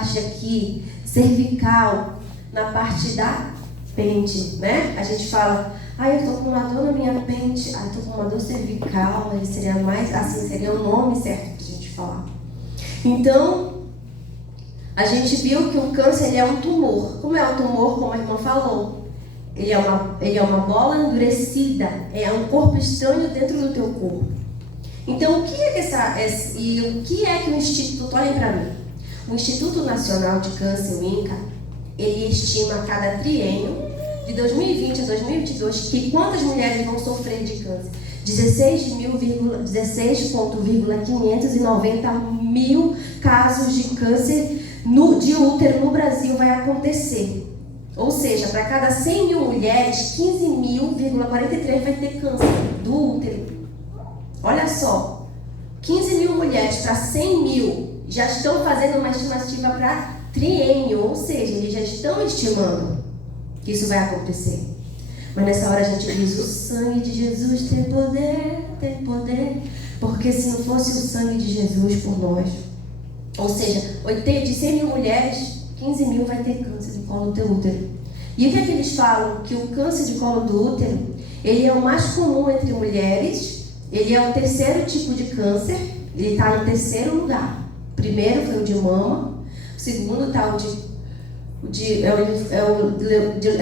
parte aqui, cervical, na parte da pente, né? A gente fala, eu estou com uma dor na minha pente, eu estou com uma dor cervical, seria mais, assim, seria o nome certo para a gente falar. Então, a gente viu que o câncer ele é um tumor. Como é um tumor, como a irmã falou? Ele é uma bola endurecida, é um corpo estranho dentro do teu corpo. Então, o que é que o Instituto, olhem para mim, o Instituto Nacional de Câncer, o INCA, ele estima a cada triênio, de 2020 a 2022, que quantas mulheres vão sofrer de câncer? 16,590 mil casos de câncer de útero no Brasil vai acontecer. Ou seja, para cada 100 mil mulheres, 15.043 vai ter câncer do útero. Olha só, 15 mil mulheres para 100 mil já estão fazendo uma estimativa para triênio, ou seja, eles já estão estimando que isso vai acontecer. Mas nessa hora a gente diz, o sangue de Jesus tem poder, porque se não fosse o sangue de Jesus por nós, ou seja, de 100 mil mulheres, 15 mil vai ter câncer de colo do útero. E o que é que eles falam? Que o câncer de colo do útero, ele é o mais comum entre mulheres, ele é o terceiro tipo de câncer, ele está no terceiro lugar. O primeiro foi o de mama, o segundo está é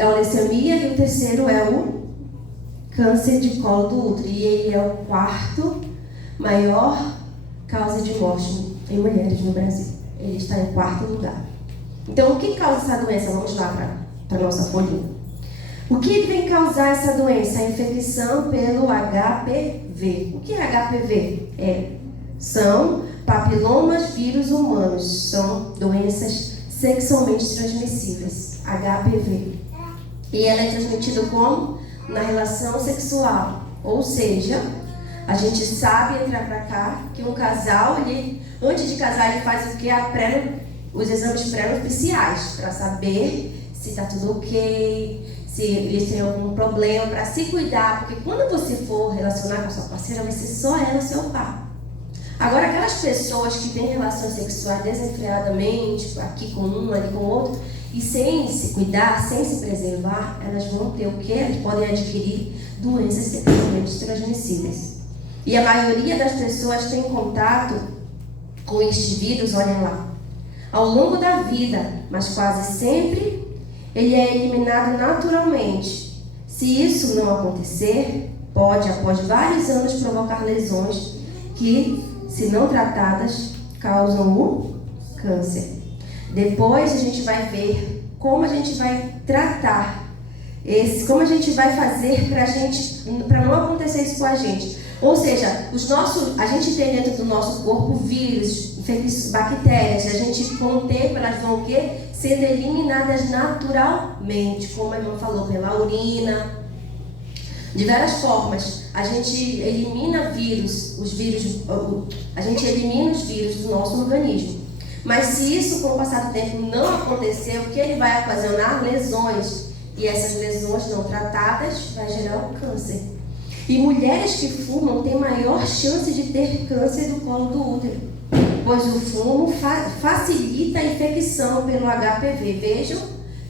a leucemia e o terceiro é o câncer de colo do útero. E ele é o quarto maior causa de morte em mulheres no Brasil. Ele está em quarto lugar. Então, o que causa essa doença? Vamos lá para a nossa folhinha. O que vem causar essa doença? A infecção pelo HPV. O que é HPV? São papilomas vírus humanos. São doenças sexualmente transmissíveis. HPV. E ela é transmitida como? Na relação sexual. Ou seja, a gente sabe entrar para cá que um casal, antes de casar, ele faz o que? Os exames pré-nupciais, para saber se está tudo ok, se eles têm algum problema, para se cuidar, porque quando você for relacionar com a sua parceira, vai ser só ela, seu par. Agora, aquelas pessoas que têm relações sexuais desenfreadamente, aqui com um, ali com o outro, e sem se cuidar, sem se preservar, elas vão ter o quê? Elas podem adquirir doenças sexualmente transmissíveis. E a maioria das pessoas tem contato com este vírus, olhem lá, ao longo da vida, mas quase sempre ele é eliminado naturalmente. Se isso não acontecer, pode, após vários anos, provocar lesões que, se não tratadas, causam o câncer. Depois a gente vai ver como a gente vai tratar como a gente vai fazer para não acontecer isso com a gente. Ou seja, a gente tem dentro do nosso corpo vírus, bactérias, a gente com o tempo elas vão o quê? Sendo eliminadas naturalmente, como a irmã falou, pela urina, de várias formas. A gente elimina a gente elimina os vírus do nosso organismo. Mas se isso com o passar do tempo não acontecer, o que ele vai ocasionar? Lesões. E essas lesões não tratadas vai gerar o câncer. E mulheres que fumam têm maior chance de ter câncer do colo do útero, pois o fumo facilita a infecção pelo HPV. Vejam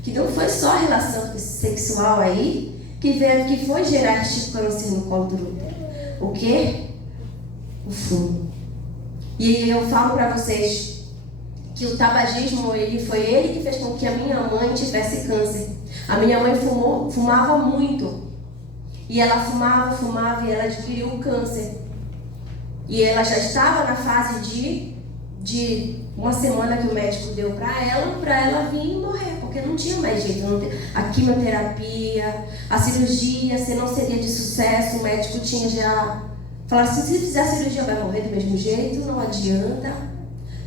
que não foi só a relação sexual aí que foi gerar este câncer no colo do útero. O que? O fumo. E eu falo para vocês que o tabagismo, foi ele que fez com que a minha mãe tivesse câncer. A minha mãe fumava muito. E ela fumava e ela adquiriu o câncer. E ela já estava na fase de uma semana que o médico deu para ela vir e morrer, porque não tinha mais jeito. A quimioterapia, a cirurgia, se não seria de sucesso, o médico tinha já falado assim, se fizer a cirurgia vai morrer do mesmo jeito, não adianta.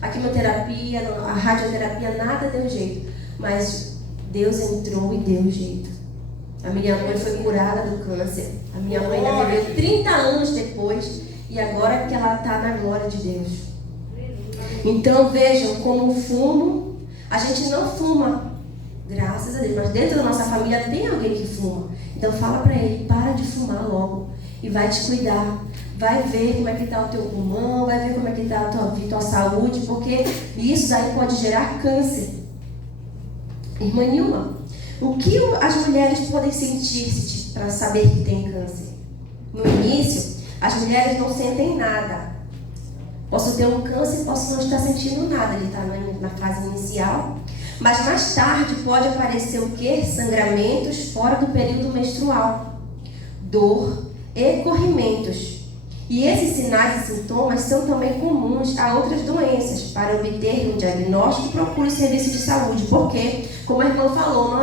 A quimioterapia, a radioterapia, nada deu jeito. Mas Deus entrou e deu jeito. A minha mãe foi curada do câncer. A minha mãe ainda viveu 30 anos depois e agora que ela está na glória de Deus. Então vejam como o fumo, a gente não fuma, graças a Deus, mas dentro da nossa família tem alguém que fuma. Então fala para ele, para de fumar logo e vai te cuidar. Vai ver como é que está o teu pulmão, vai ver como é que está a tua saúde, porque isso daí pode gerar câncer. Irmã Nilma, o que as mulheres podem sentir para saber que tem câncer? No início, as mulheres não sentem nada. Posso ter um câncer, posso não estar sentindo nada, ele está na fase inicial. Mas mais tarde pode aparecer o quê? Sangramentos fora do período menstrual, dor e corrimentos. E esses sinais e sintomas são também comuns a outras doenças. Para obter um diagnóstico, procure o serviço de saúde. Porque, como a irmã falou,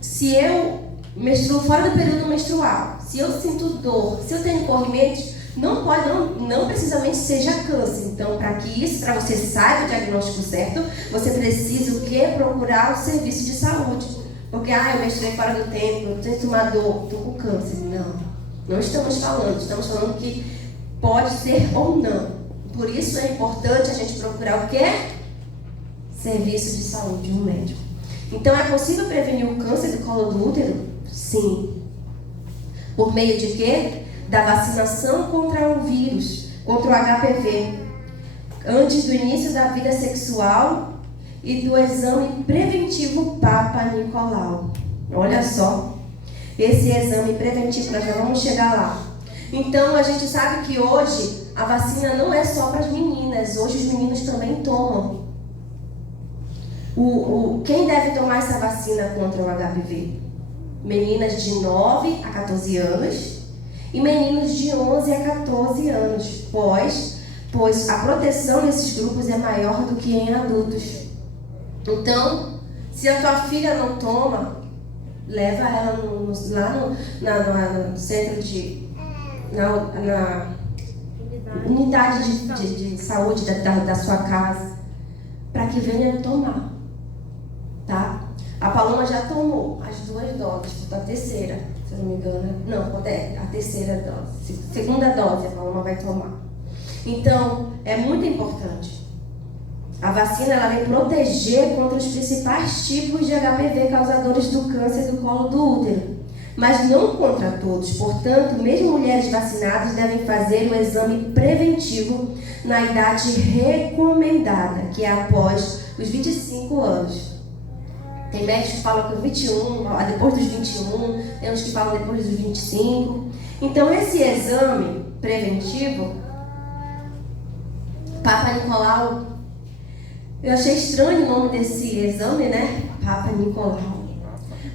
se eu menstruo fora do período menstrual, se eu sinto dor, se eu tenho corrimentos, não precisamente seja câncer. Então, para você saiba o diagnóstico certo, você precisa o quê? Procurar o serviço de saúde. Porque, eu menstruei fora do tempo, eu tenho uma dor, estou com câncer. Não estamos falando que pode ser ou não. Por isso é importante a gente procurar o quê? Serviço de saúde, um médico. Então, é possível prevenir o câncer do colo do útero? Sim. Por meio de quê? Da vacinação contra o vírus, contra o HPV, antes do início da vida sexual e do exame preventivo Papa Nicolau. Olha só, esse exame preventivo, nós já vamos chegar lá. Então, a gente sabe que hoje a vacina não é só para as meninas, hoje os meninos também tomam. Quem deve tomar essa vacina contra o HPV? Meninas de 9 a 14 anos e meninos de 11 a 14 anos, pois a proteção nesses grupos é maior do que em adultos. Então, se a tua filha não toma, leva ela no centro na unidade de saúde da sua casa, para que venha tomar, tá? A Paloma já tomou as 2 doses, a terceira, se eu não me engano. Não, a terceira dose. Segunda dose a Paloma vai tomar. Então, é muito importante. A vacina ela vem proteger contra os principais tipos de HPV causadores do câncer do colo do útero, mas não contra todos. Portanto, mesmo mulheres vacinadas devem fazer o exame preventivo na idade recomendada, que é após os 25 anos. Tem médicos que falam que 21, depois dos 21, tem uns que falam depois dos 25. Então, esse exame preventivo, Papa Nicolau, eu achei estranho o nome desse exame, né? Papa Nicolau.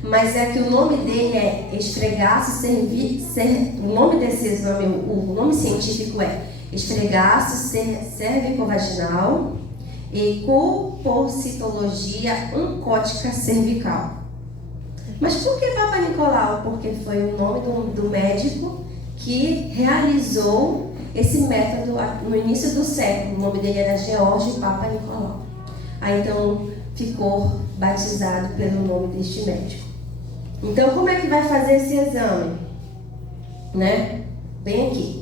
Mas é que o nome dele é esfregaço o nome desse exame, o nome científico é esfregaço cervicovaginal e colpocitologia oncótica cervical. Mas por que Papa Nicolau? Porque foi o nome do médico que realizou esse método no início do século. O nome dele era George Papa Nicolau. Aí então ficou batizado pelo nome deste médico. Então como é que vai fazer esse exame? Né? Bem aqui.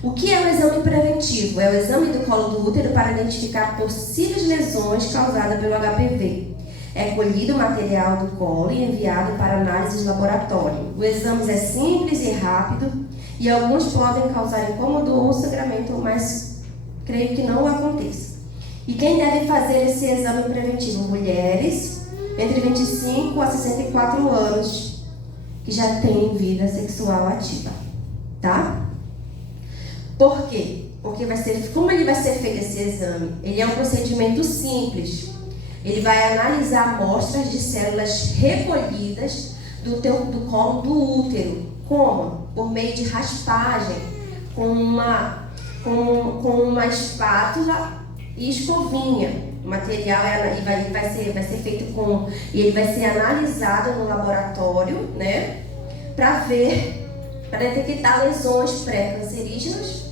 O que é o exame preventivo? É o exame do colo do útero para identificar possíveis lesões causadas pelo HPV. É colhido o material do colo e enviado para análise de laboratório. O exame é simples e rápido e alguns podem causar incômodo ou sangramento, mas creio que não aconteça. E quem deve fazer esse exame preventivo? Mulheres entre 25 a 64 anos que já têm vida sexual ativa. Tá? Por quê? Porque como ele vai ser feito esse exame? Ele é um procedimento simples. Ele vai analisar amostras de células recolhidas do colo do útero. Como? Por meio de raspagem, com uma espátula e escovinha. O material vai ser feito e ele vai ser analisado no laboratório, né? Para detectar lesões pré-cancerígenas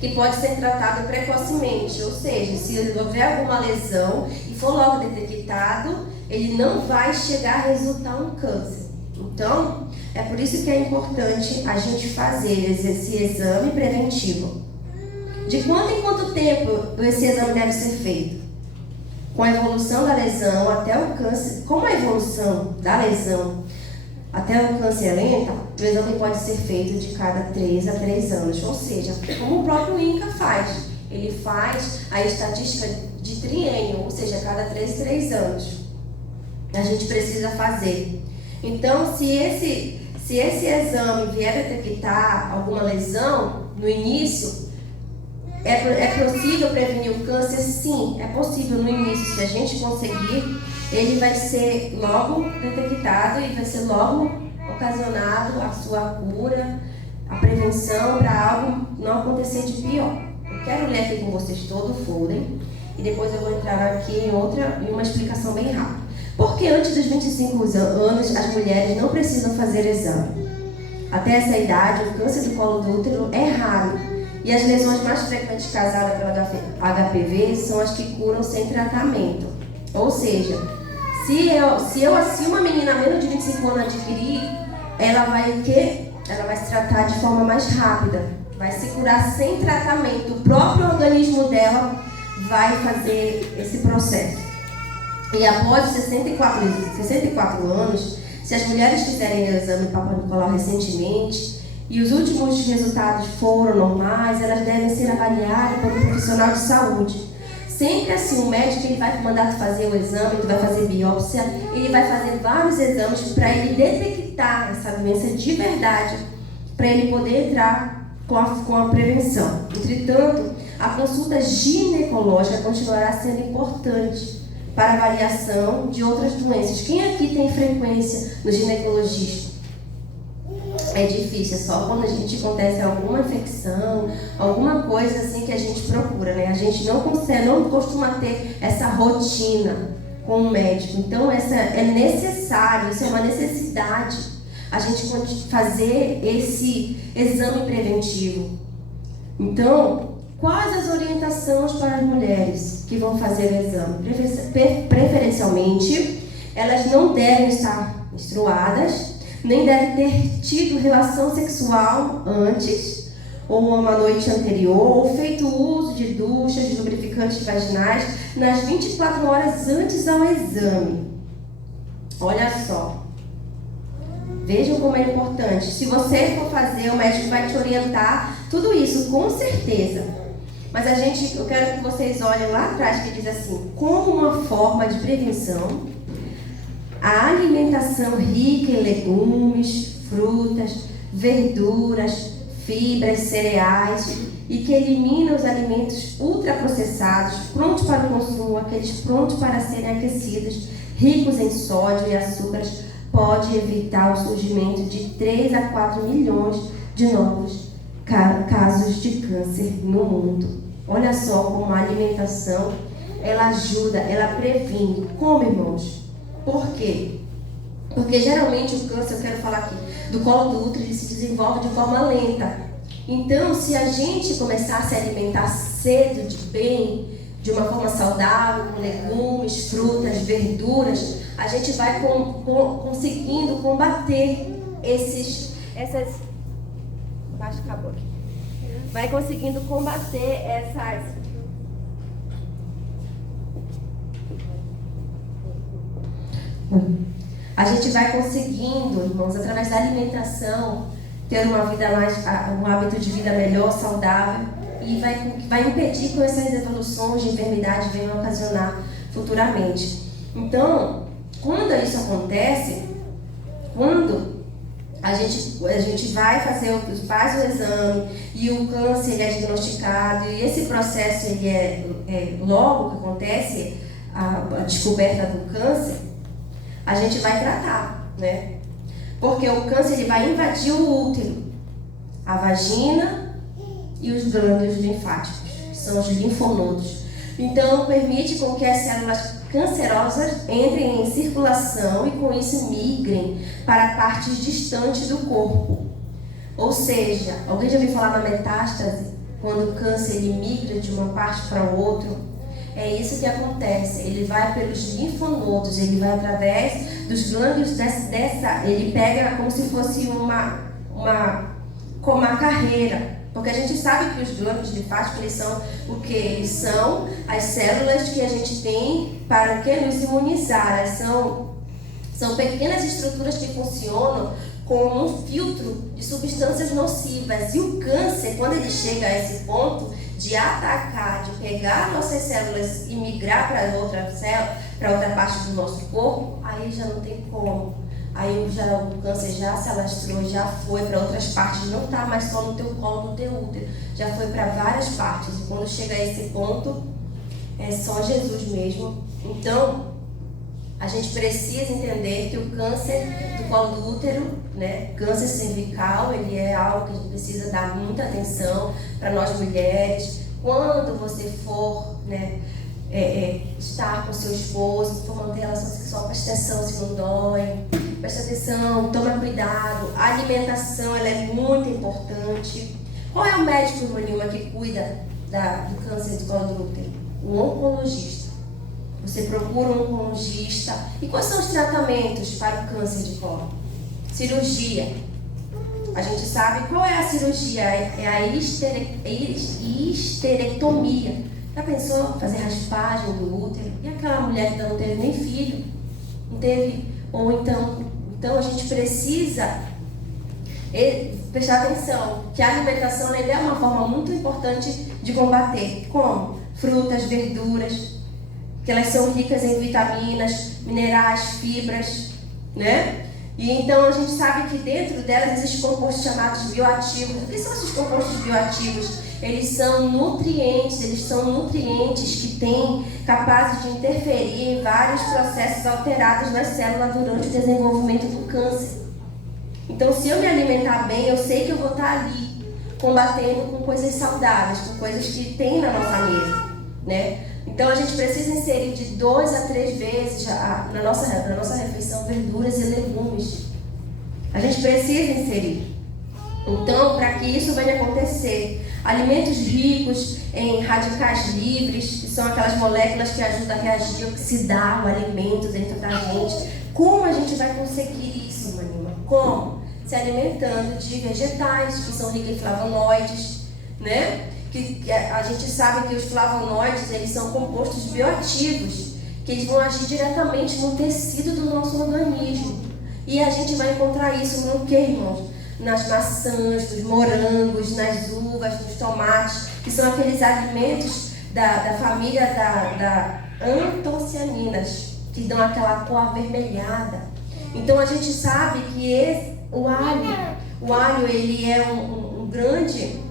que pode ser tratado precocemente, ou seja, se houver alguma lesão e for logo detectado, ele não vai chegar a resultar um câncer. Então, é por isso que é importante a gente fazer esse exame preventivo. De quanto em quanto tempo esse exame deve ser feito? Com a evolução da lesão até o câncer, como a evolução da lesão até o câncer é lenta, o exame pode ser feito de cada 3 a 3 anos. Ou seja, como o próprio INCA faz. ele faz a estatística de triênio, ou seja, a cada 3 anos. A gente precisa fazer. Então, se esse exame vier a detectar alguma lesão no início, é possível prevenir o câncer? Sim, é possível no início. Se a gente conseguir, ele vai ser logo detectado e vai ser logo ocasionado a sua cura, a prevenção para algo não acontecer de pior. Eu quero ler aqui com vocês todo o folder e depois eu vou entrar aqui em uma explicação bem rápida. Porque antes dos 25 anos as mulheres não precisam fazer exame. Até essa idade, o câncer do colo do útero é raro e as lesões mais frequentes causadas pelo HPV são as que curam sem tratamento. Ou seja, se uma menina menos de 25 anos adquirir, ela vai se tratar de forma mais rápida, vai se curar sem tratamento. O próprio organismo dela vai fazer esse processo. E após 64 anos, se as mulheres fizerem o exame Papa Nicolau recentemente e os últimos resultados foram normais, elas devem ser avaliadas por um profissional de saúde. Sempre assim, o médico ele vai mandar fazer o exame, ele vai fazer biópsia, ele vai fazer vários exames para ele detectar essa doença de verdade, para ele poder entrar com a prevenção. Entretanto, a consulta ginecológica continuará sendo importante para avaliação de outras doenças. Quem aqui tem frequência no ginecologista? É difícil, é só quando a gente acontece alguma infecção, alguma coisa assim que a gente procura, né? A gente não costuma ter essa rotina com o médico. Então, essa é necessário, isso é uma necessidade, a gente fazer esse exame preventivo. Então, quais as orientações para as mulheres que vão fazer o exame? Preferencialmente, elas não devem estar menstruadas, nem devem ter tido relação sexual antes, ou uma noite anterior, ou feito uso de duchas, de lubrificantes vaginais, nas 24 horas antes ao exame. Olha só. Vejam como é importante. Se você for fazer, o médico vai te orientar tudo isso, com certeza. Mas eu quero que vocês olhem lá atrás, que diz assim: como uma forma de prevenção, a alimentação rica em legumes, frutas, verduras, fibras, cereais e que elimina os alimentos ultraprocessados, prontos para o consumo, aqueles prontos para serem aquecidos, ricos em sódio e açúcares, pode evitar o surgimento de 3 a 4 milhões de novos casos de câncer no mundo. Olha só como a alimentação, ela ajuda, ela previne. Como, irmãos? Por quê? Porque geralmente o câncer, eu quero falar aqui, do colo do útero, ele se desenvolve de forma lenta. Então, se a gente começar a se alimentar cedo, de uma forma saudável, com legumes, frutas, verduras, a gente vai conseguindo combater essas... Baixo, acabou aqui. Vai conseguindo combater essas... A gente vai conseguindo, irmãos, através da alimentação, ter uma vida um hábito de vida melhor, saudável, e vai impedir que essas evoluções de enfermidade venham ocasionar futuramente. Então, quando isso acontece, quando a gente faz o exame e o câncer ele é diagnosticado, e esse processo ele logo que acontece a descoberta do câncer, a gente vai tratar, né? Porque o câncer ele vai invadir o útero, a vagina e os glândulos linfáticos, que são os linfonodos. Então, permite com que as células cancerosas entrem em circulação e com isso migrem para partes distantes do corpo. Ou seja, alguém já ouviu falar na metástase? Quando o câncer ele migra de uma parte para o outro? É isso que acontece. Ele vai pelos linfonodos, ele vai através dos glândulos ele pega como se fosse como uma carreira. Porque a gente sabe que os glândulos linfáticos, eles são o quê? Eles são as células que a gente tem para o quê? Nos imunizar. São pequenas estruturas que funcionam como um filtro de substâncias nocivas. E o câncer, quando ele chega a esse ponto de atacar, de pegar nossas células e migrar para outra parte do nosso corpo, aí já não tem como. Aí o câncer já se alastrou, já foi para outras partes, não está mais só no teu colo, no teu útero, já foi para várias partes. E quando chega a esse ponto, é só Jesus mesmo. Então, a gente precisa entender que o câncer do colo do útero, né, câncer cervical, ele é algo que a gente precisa dar muita atenção para nós mulheres. Quando você for, né, estar com seu esposo, se for manter relação sexual, preste atenção se não dói, preste atenção, toma cuidado. A alimentação, ela é muito importante. Qual é o médico, Manilma, que cuida do câncer do colo do útero? O oncologista. Você procura um oncologista. E quais são os tratamentos para o câncer de colo? Cirurgia. A gente sabe qual é a cirurgia, é a histerectomia. Já pensou fazer raspagem do útero? E aquela mulher que não teve nem filho? Não teve? Ou então a gente precisa prestar atenção que a alimentação é uma forma muito importante de combater. Como? Frutas, verduras, que elas são ricas em vitaminas, minerais, fibras, né? E então a gente sabe que dentro delas existem compostos chamados bioativos. O que são esses compostos bioativos? Eles são nutrientes que têm capazes de interferir em vários processos alterados nas células durante o desenvolvimento do câncer. Então, se eu me alimentar bem, eu sei que eu vou estar ali combatendo com coisas saudáveis, com coisas que tem na nossa mesa, né? Então, a gente precisa inserir de 2 a 3 vezes na nossa refeição verduras e legumes. A gente precisa inserir. Então, para que isso venha acontecer, alimentos ricos em radicais livres, que são aquelas moléculas que ajudam a reagir, oxidar o alimento dentro da gente. Como a gente vai conseguir isso, Manilma? Como? Se alimentando de vegetais, que são ricos em flavonoides, né? Que a gente sabe que os flavonoides, eles são compostos bioativos, que eles vão agir diretamente no tecido do nosso organismo. E a gente vai encontrar isso no que, irmãos? Nas maçãs, nos morangos, nas uvas, nos tomates, que são aqueles alimentos da família da antocianinas, que dão aquela cor avermelhada. Então a gente sabe que o alho ele é um grande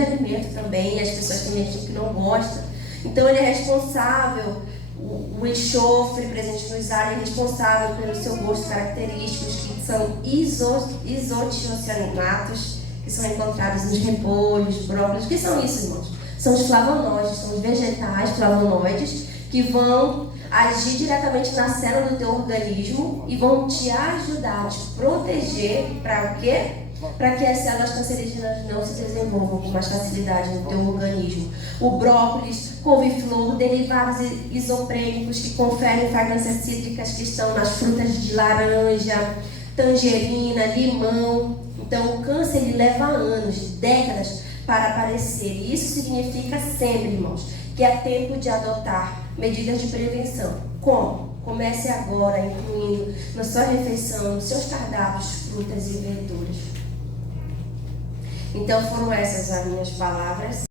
alimento também. As pessoas têm gente que não gosta. Então ele é responsável, o enxofre presente nos alhos é responsável pelo seu gosto característico, que são isotiocioninatos, que são encontrados nos repolhos, brócolis. O que são isso, irmãos? São os flavonoides, são os vegetais flavonoides que vão agir diretamente na célula do teu organismo e vão te ajudar, a te proteger para o quê? Para que as células cancerígenas não se desenvolvam com mais facilidade no teu organismo. O brócolis, couve-flor, derivados isoprênicos que conferem fragrâncias cítricas que estão nas frutas de laranja, tangerina, limão. Então o câncer ele leva anos, décadas para aparecer. E isso significa sempre, irmãos, que é tempo de adotar medidas de prevenção. Como? Comece agora incluindo na sua refeição, nos seus cardápios, frutas e verduras. Então foram essas as minhas palavras.